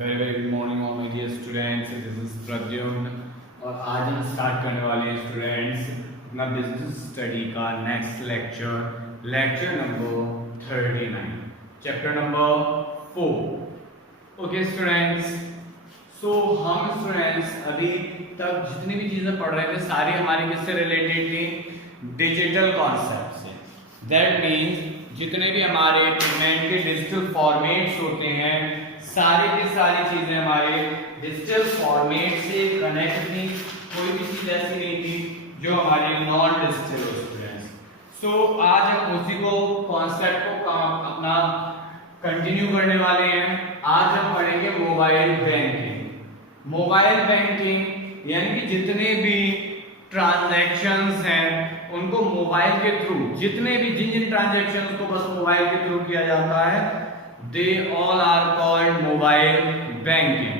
Very very good morning all my dear students, this is Pradyumna और आज हम start करने वाले हैं स्टूडेंट्स अपना बिजनेस स्टडी का next lecture number 39 chapter number 4। Okay students, so हम स्टूडेंट्स अभी तक जितनी भी चीजें पढ़ रहे थे सारी हमारी किससे रिलेटेड थी? डिजिटल कॉन्सेप्ट से। दैट मीन्स जितने भी हमारे पेमेंट के डिजिटल फॉर्मेट्स होते हैं सारी की सारी चीजें हमारे डिजिटल फॉर्मेट से कनेक्ट थी। कोई भी चीज ऐसी नहीं थी जो हमारी नॉन डिजिटल हो स्टूडेंट्स। सो आज हम उसी को कॉन्सेप्ट को अपना कंटिन्यू करने वाले हैं। आज हम पढ़ेंगे मोबाइल बैंकिंग। मोबाइल बैंकिंग यानी कि जितने भी ट्रांजैक्शंस हैं उनको मोबाइल के थ्रू, जितने भी जिन ट्रांजैक्शंस को बस मोबाइल के थ्रू किया जाता है, they all are called mobile banking.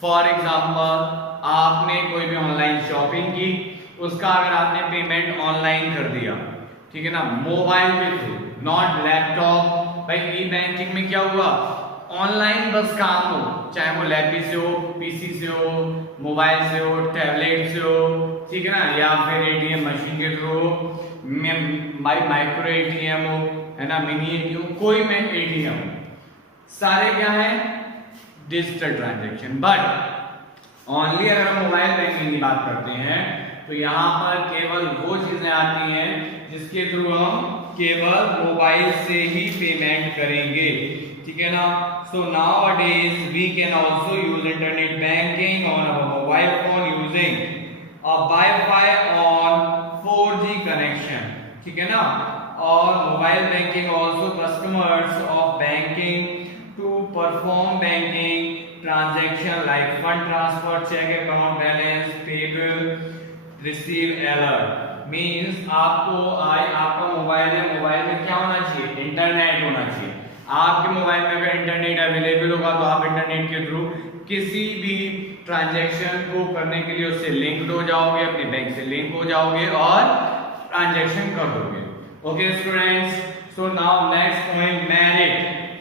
For example, आपने कोई भी ऑनलाइन शॉपिंग की, उसका अगर आपने पेमेंट ऑनलाइन कर दिया, ठीक है ना, मोबाइल के थ्रू, नॉट लैपटॉप। भाई ई बैंकिंग में क्या हुआ? ऑनलाइन बस काम हो, चाहे वो लैपटॉप से हो, पीसी से हो, मोबाइल से हो, टैबलेट से हो, ठीक है ना, या फिर एटीएम मशीन के थ्रू हो, माइक्रो एटीएम हो, है ना, मिनी एटीएम, कोई में एटीएम, सारे क्या है? Digital transaction. बट ओनली अगर हम मोबाइल बैंकिंग की बात करते हैं तो यहाँ पर केवल वो चीजें आती हैं जिसके थ्रू हम केवल मोबाइल से ही पेमेंट करेंगे, ठीक है ना। So nowadays we can also use internet banking on our mobile phone using a wifi on 4G connection, ठीक है ना। और mobile banking also customers of banking to perform banking transaction like fund transfer, check account balance, pay bill, receive alert। means आपका mobile है, mobile में क्या होना चाहिए? इंटरनेट होना चाहिए। आपके मोबाइल में अगर इंटरनेट अवेलेबल होगा तो आप इंटरनेट के थ्रू किसी भी ट्रांजैक्शन को करने के लिए उससे लिंक्ड हो जाओगे, अपने बैंक से लिंक हो जाओगे और ट्रांजैक्शन कर दोगे। Okay students, so now next point,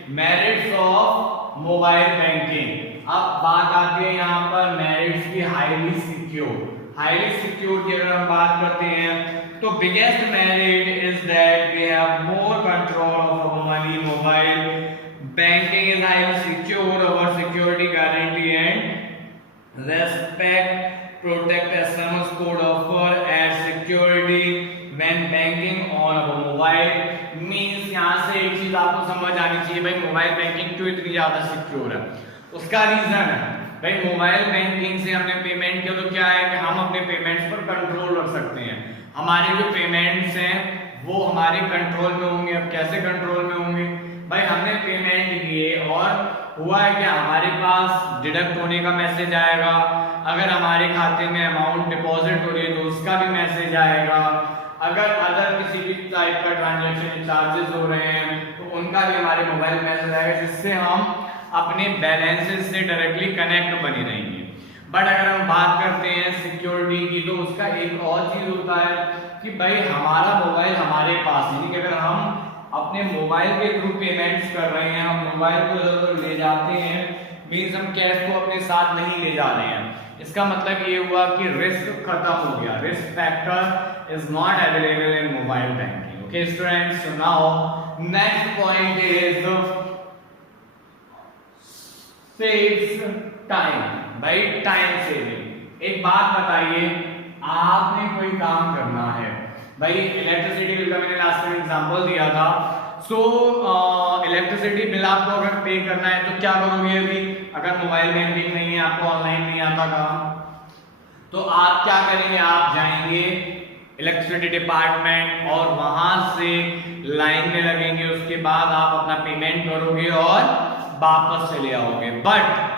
merits of mobile banking. अब बात आती है यहाँ पर मेरिट्स की। हाईली सिक्योर की अगर हम बात करते हैं तो biggest merit is that we have more control of our money. Mobile banking is highly secure, our security guarantee and respect protect SMS code offer as security when banking on our mobile. Means यहां से एक चीज आपको समझ आनी चाहिए, भाई mobile banking क्यों इतनी ज्यादा सिक्योर है। उसका रीजन है भाई मोबाइल बैंकिंग से हमने पेमेंट किया तो क्या है कि हम अपने पेमेंट्स पर कंट्रोल रख सकते हैं। हमारे जो पेमेंट्स हैं वो हमारे कंट्रोल में होंगे। अब कैसे कंट्रोल में होंगे? भाई हमने पेमेंट किए और हुआ है क्या, हमारे पास डिडक्ट होने का मैसेज आएगा। अगर हमारे खाते में अमाउंट डिपॉजिट हो रही है तो उसका भी मैसेज आएगा। अगर अदर किसी भी टाइप का ट्रांजैक्शन चार्जेस हो रहे हैं तो उनका भी हमारे मोबाइल मैसेज आएगा, जिससे हम अपने बैलेंसेस से डायरेक्टली कनेक्ट बने रहेंगे। बट अगर हम बात करते हैं सिक्योरिटी की तो उसका एक और चीज होता है कि भाई हमारा मोबाइल हमारे पास है, कि अगर हम अपने मोबाइल के थ्रू पेमेंट्स कर रहे हैं, हम मोबाइल को ले जाते हैं, मींस हम कैश को अपने साथ नहीं ले जा रहे हैं। इसका मतलब ये हुआ कि रिस्क खत्म हो गया, risk factor is not available in mobile banking. Okay students, so now next point is saves time. भाई टाइम सेविंग। एक बात बताइए, आपने कोई काम करना है, भाई इलेक्ट्रिसिटी बिल का मैंने लास्ट टाइम एग्जांपल दिया था। सो इलेक्ट्रिसिटी बिल आपको अगर पे करना है तो क्या करोगे? अभी अगर मोबाइल बैंकिंग नहीं है, आपको ऑनलाइन नहीं आता काम, तो आप क्या करेंगे? आप जाएंगे इलेक्ट्रिसिटी डिपार्टमेंट और वहां से लाइन में लगेंगे। उसके बाद आप अपना पेमेंट करोगे और वापस चले आओगे। But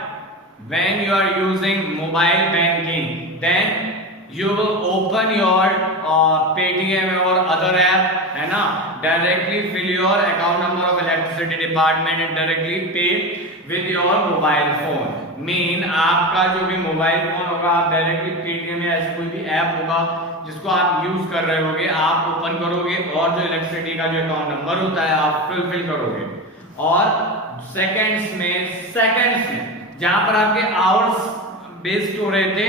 when you are using mobile banking then you will open your Paytm or other app, है ना, directly fill your account number of electricity department and directly pay with your mobile phone। Mean आपका जो भी mobile phone होगा आप directly Paytm या ऐसे कोई भी ऐप होगा जिसको आप यूज कर रहे होगे, आप ओपन करोगे और जो इलेक्ट्रिसिटी का जो अकाउंट नंबर होता है आप फिल करोगे और सेकंड्स में जहां पर आपके आवर्स बेस्ड हो रहे थे,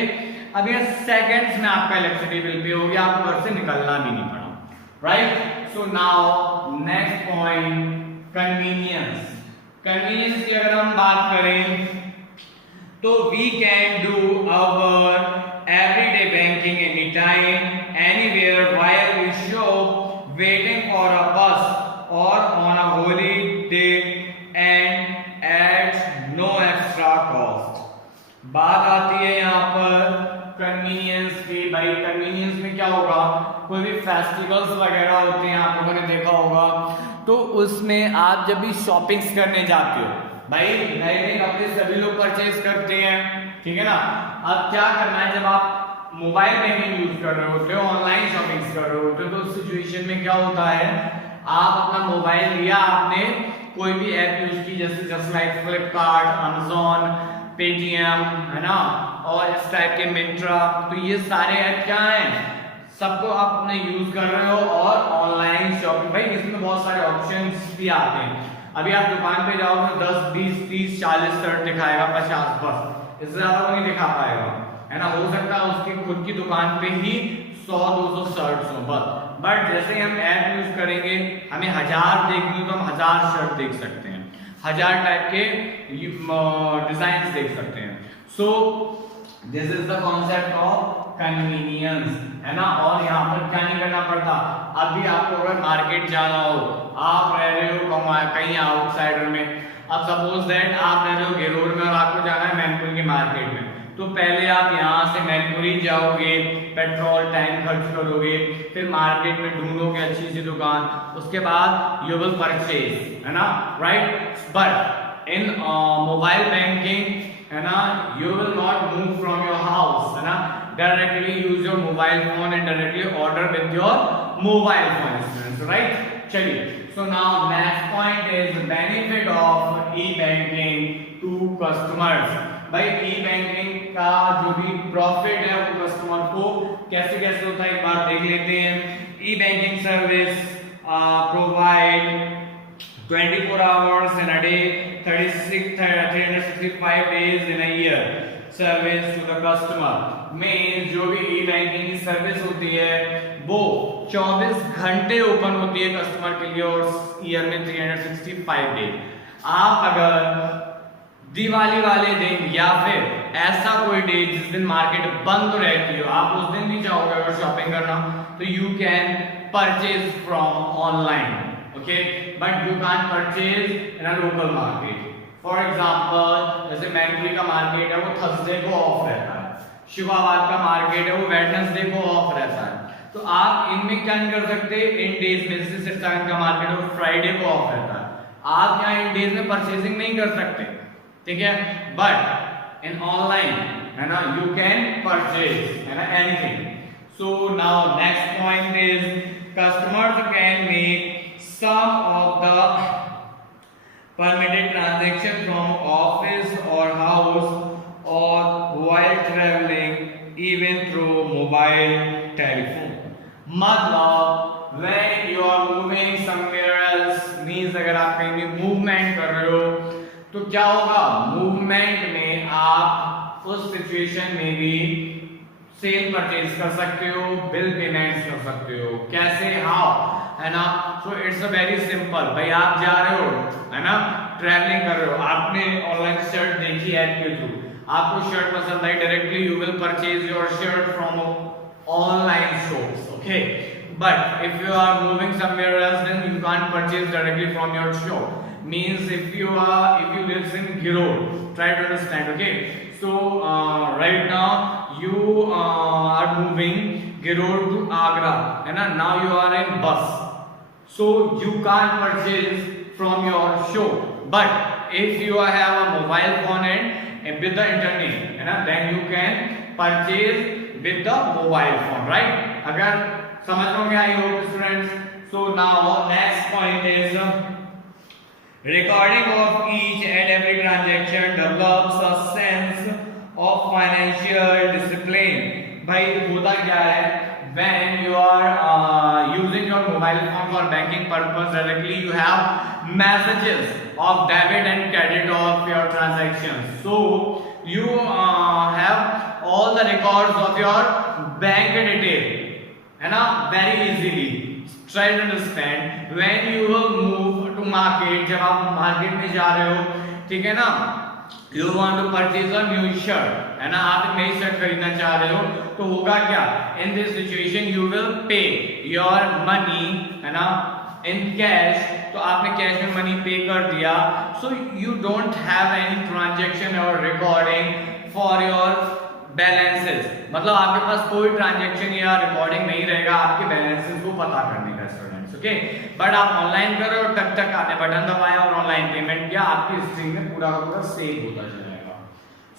अब ये सेकंड्स में आपका इलेक्ट्रिसिटी बिल पे हो गया, आपको घर से निकलना भी नहीं पड़ा, right. So now next point, convenience. Convenience की अगर हम बात करें तो we can do our everyday banking any time anywhere while we shop, waiting for a bus और on a holiday and at no extra cost. बात आती है यहाँ पर कन्वीनियंस की। भाई कन्वीनियंस में क्या होगा, कोई भी फेस्टिवल्स वगैरह होते हैं, आप लोगों ने देखा होगा, तो उसमें आप जब भी शॉपिंग्स करने जाते हो, भाई नए नए कपड़े सभी लोग परचेज करते हैं, ठीक है ना। अब क्या करना है, जब आप मोबाइल बैंकिंग यूज कर रहे होते हो, ऑनलाइन शॉपिंग्स कर रहे होते हो, तो उस सिचुएशन में क्या होता है, आप अपना मोबाइल लिया, आपने कोई भी ऐप यूज की, जैसे just like Flipkart, Amazon, Paytm, है ना, और इस टाइप के मिंत्रा, तो ये सारे ऐप क्या हैं, सबको आप अपने यूज कर रहे हो और ऑनलाइन शॉपिंग। भाई इसमें बहुत सारे ऑप्शंस भी आते हैं। अभी आप दुकान पे जाओगे 10, 20, 30, 40 शर्ट दिखाएगा, 50 बस, इससे ज्यादा वो नहीं दिखा पाएगा, है ना। हो सकता है उसकी खुद की दुकान पे ही 100-200 शर्ट्स हो बस, बट जैसे ही हम ऐप यूज करेंगे, हमें 1000 देखनी हो तो हम 1000 शर्ट देख सकते हैं, 1000 टाइप के डिजाइन देख सकते हैं। So this is the concept of convenience, है ना। और यहाँ पर क्या नहीं करना पड़ता, अभी आपको अगर मार्केट जाना हो, आप रह रहे हो कहीं आउटसाइडर में, अब सपोज दैट आप रह रहे हो घेरोर में और आपको जाना है मैनपुरी की मार्केट में, तो पहले आप यहाँ से मैनपुरी जाओगे, पेट्रोल टाइम खर्च करोगे, फिर मार्केट में ढूंढोगे अच्छी सी दुकान, उसके बाद यू विल परचेज, है ना, right. But in mobile banking, है ना, you will not move from your house, है ना, directly use your mobile phone and directly order with your mobile phone, students, right? चलिए, so now next point is benefit of e-banking to customers। भाई e-banking का जो भी profit है वो customer को कैसे कैसे होता है एक बार देख लेते हैं। e-banking service provide 24 hours in a day, 365 days in a year service to the customer. में जो भी ई बैंकिंग की सर्विस होती है वो 24 घंटे ओपन होती है कस्टमर के लिए और ईयर में 365 डे। आप अगर दिवाली वाले दिन या फिर ऐसा कोई डे जिस दिन मार्केट बंद रहती हो, आप उस दिन भी चाहोगे अगर शॉपिंग करना, तो you can purchase from online, okay, but you can purchase in a local market. For example जैसे मैनपुरी का मार्केट है वो थर्सडे को ऑफ रहता है, शिवाबाद का मार्केट है वो वेडनेसडे को ऑफ रहता है, तो आप इनमें क्या नहीं कर सकते, इन डेज में जैसे 6 का मार्केट है वो फ्राइडे को ऑफ रहता है, आप यहाँ इन डेज में परचेजिंग नहीं कर सकते, ठीक है। बट इन ऑनलाइन, है ना, यू कैन परचेज, है ना, anything. So now next point is customers can make some of the permitted transaction from office or house or while traveling even through mobile telephone। मतलब when you are moving somewhere else means अगर आप कहीं भी movement कर रहे हो तो क्या होगा, मूवमेंट में आप उस सिचुएशन में भी सेल परचेज कर सकते हो, बिल पेमेंट्स कर सकते हो। कैसे, हाउ, है ना। So it's a very simple. भाई आप जा रहे हो, है ना, ट्रैवलिंग कर रहे हो, आपने ऑनलाइन शर्ट देखी ऐप के थ्रू, आपको शर्ट पसंद आई, directly you will purchase your shirt from online shops, okay. But if you are moving somewhere else then you can't purchase directly from your shop. Means if you lives in Giror, try to understand, okay। So right now you are moving Giror to Agra, है ना, now you are in bus, so you can't purchase from your shop, but if you have a mobile phone and with the internet, है ना, then you can purchase with the mobile phone, right। अगर समझ लोगे, I hope students। So now next point is recording of each and every transaction develops a sense of financial discipline। भाई होता क्या है, when you are using your mobile phone for banking purpose directly, you have messages of debit and credit of your transactions. So you have all the records of your bank detail, है ना, very easily. Try to understand when you will move to market, जब आप market में जा रहे हो, ठीक है ना, you want to purchase a new shirt, है ना, आप एक नई शर्ट खरीदना चाह रहे हो, तो होगा क्या, in this situation you will pay your money, है ना, in cash, तो आपने कैश में मनी पे कर दिया, so you don't have any transaction or recording for your balances, मतलब आपके पास कोई ट्रांजेक्शन या रिकॉर्डिंग नहीं रहेगा आपके बैलेंसेस को पता करने का स्टूडेंट्स, ओके। बट आप ऑनलाइन कर रहे हो, टक टक आपने बटन दबाया और ऑनलाइन पेमेंट किया, आपकी हिस्ट्री में पूरा का पूरा सेव होता जाएगा।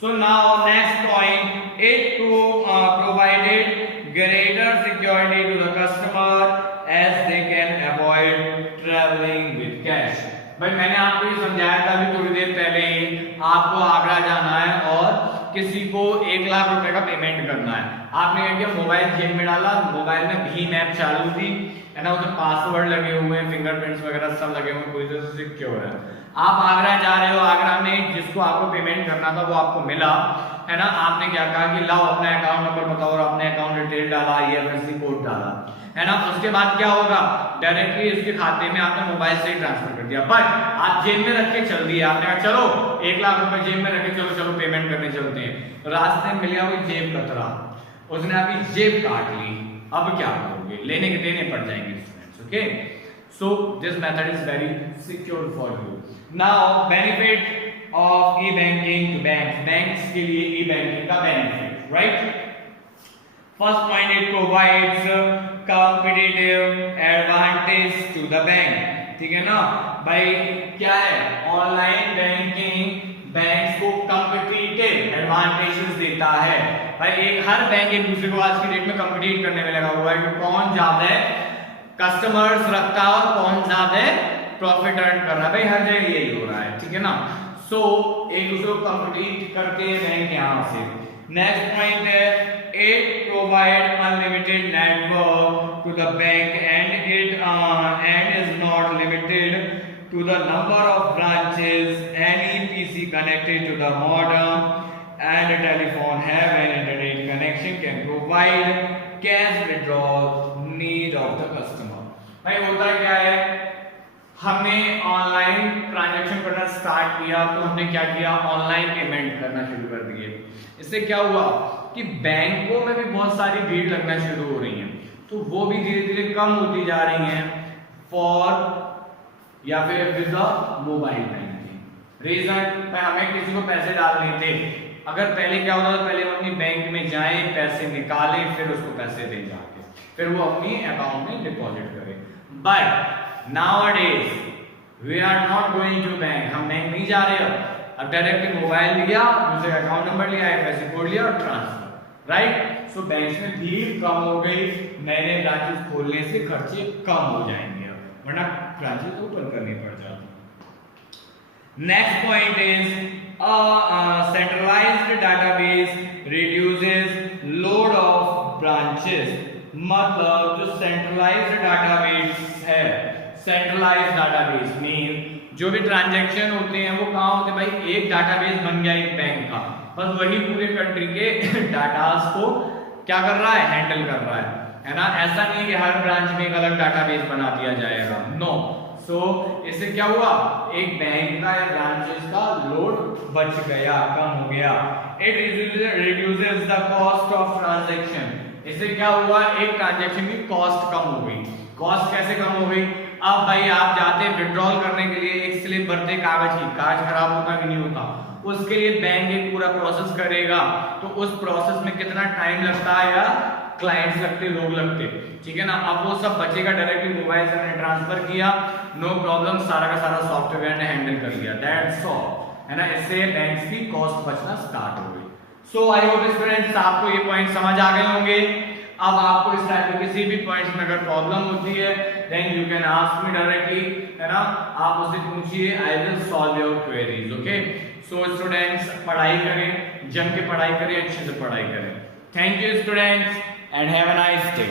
So now next point, it to provided greater security to the customer as they can avoid travelling with cash. भाई मैंने आपको ये समझाया था अभी थोड़ी देर पहले ही, आपको आगरा जाना है और किसी को 1 लाख रुपए का पेमेंट करना है, आपने क्या किया, मोबाइल जेब में डाला, मोबाइल में भीम ऐप चालू थी, है ना, उसमें पासवर्ड लगे हुए हैं, फिंगरप्रिंट्स वगैरह सब लगे हुए हैं, पूरी तरह से सिक्योर है। आप आगरा जा रहे हो, आगरा में जिसको आपको पेमेंट करना था वो आपको मिला, है ना, आपने क्या कहा कि लाओ अपना अकाउंट नंबर बताओ और अपने अकाउंट डिटेल डाला, IFSC कोड डाला, है ना, उसके बाद क्या होगा, डायरेक्टली इसके खाते में आपने मोबाइल से ही ट्रांसफर कर दिया। पर आप जेब में रख के चल दिए, आपने कहा चलो 1 लाख रुपए जेब में रख के चलो चलो पेमेंट करने चलते हैं, तो रास्ते में मिल गया कोई जेब कतरा, उसने आपकी जेब काट ली, अब क्या करोगे, लेने के देने पड़ जाएंगे students, okay. So this method is very secure for you. Now benefit of e banking to banks, banks के लिए ई बैंकिंग का benefit, right. First point, it provides competitive advantage to the bank, ठीक है ना भाई, क्या है, online banking banks को कॉम्पिटिटिव एडवांटेजेस देता है। भाई एक हर बैंक एक दूसरे को आज की डेट में कॉम्पिटिट करने में लगा हुआ है कि कौन ज्यादा कस्टमर्स रखता है और कौन ज्यादा प्रॉफिट अर्न कर रहा है, भाई हर जगह यही हो रहा है, ठीक है ना। सो एक दूसरे को कॉम्पिटिट करते हैं बैंक यहाँ से। नेक्स्ट पॉइंट है, it provide unlimited network to the bank and is not limited to the number of branches. Any PC connected to the modem and a telephone have an internet connection can provide cash withdrawal need of the customer। भाई होता क्या है, हमने online transaction करना start किया तो हमने क्या किया, ऑनलाइन पेमेंट करना शुरू कर दिए। इससे क्या हुआ कि बैंकों में भी बहुत सारी भीड़ लगना शुरू हो रही है, तो वो भी धीरे धीरे कम होती जा रही हैं फॉर या फिर with the mobile banking. Reason, हमें किसी को पैसे डालने थे, अगर पहले क्या होता था, पहले हम अपनी बैंक में जाएं, पैसे निकालें, फिर उसको पैसे दें जाके, फिर वो अपनी अकाउंट में डिपॉजिट करें। But nowadays we are not going to bank, हम बैंक नहीं जा रहे, अब डायरेक्टली मोबाइल लिया, दूसरे अकाउंट नंबर लिया, IFSC कोड लिया और ट्रांसफर, राइट। सो बैंक में भीड़ कम हो गई, नए नए ब्रांचेस खोलने से खर्चे कम हो जाएंगे, वरना ब्रांचेस ओपन करनी पड़ जाती। Next point is centralised database reduces load of branches. मतलब जो सेंट्रलाइज्ड डेटाबेस है, सेंट्रलाइज्ड डेटाबेस मीन जो भी ट्रांजैक्शन होते हैं वो कहाँ होते हैं, भाई एक डेटाबेस बन गया एक बैंक का, बस वही पूरे कंट्री के डाटास को क्या कर रहा है, हैंडल कर रहा है ना। ऐसा नहीं कि हर ब्रांच में एक अलग डाटाबेस बना दिया जाएगा, नो। सो इससे क्या हुआ, एक बैंक का या ब्रांचेस का लोड बच गया, कम हो गया। It reduces the cost of transaction. इससे क्या हुआ, एक ट्रांजैक्शन की कॉस्ट कम हो गई। कॉस्ट कैसे कम हो गई, अब भाई आप जाते विड्रॉल करने के लिए एक स्लिप भरते कागज की, कागज खराब होता कि नहीं होता, उसके लिए बैंक एक पूरा प्रोसेस करेगा, तो उस प्रोसेस में कितना टाइम लगता है या क्लाइंट्स लगते, लोग लगते, ठीक है ना। अब वो सब बचेगा, डायरेक्टली मोबाइल से हमने ट्रांसफर किया, नो प्रॉब्लम, सारा का सारा सॉफ्टवेयर ने हैंडल कर लिया, दैट्स ऑल, है ना। इससे बैंक्स की कॉस्ट बचना स्टार्ट हो गई। सो आई होप स्टूडेंट्स आपको ये पॉइंट समझ आ गए होंगे। अब आपको इस टाइप के किसी भी पॉइंट्स में अगर प्रॉब्लम होती है then you can ask me directly, है ना, आप मुझसे पूछिए, I will solve your queries, okay. So students पढ़ाई करें, जम के पढ़ाई करें, अच्छे से पढ़ाई करें। Thank you students and have a nice day.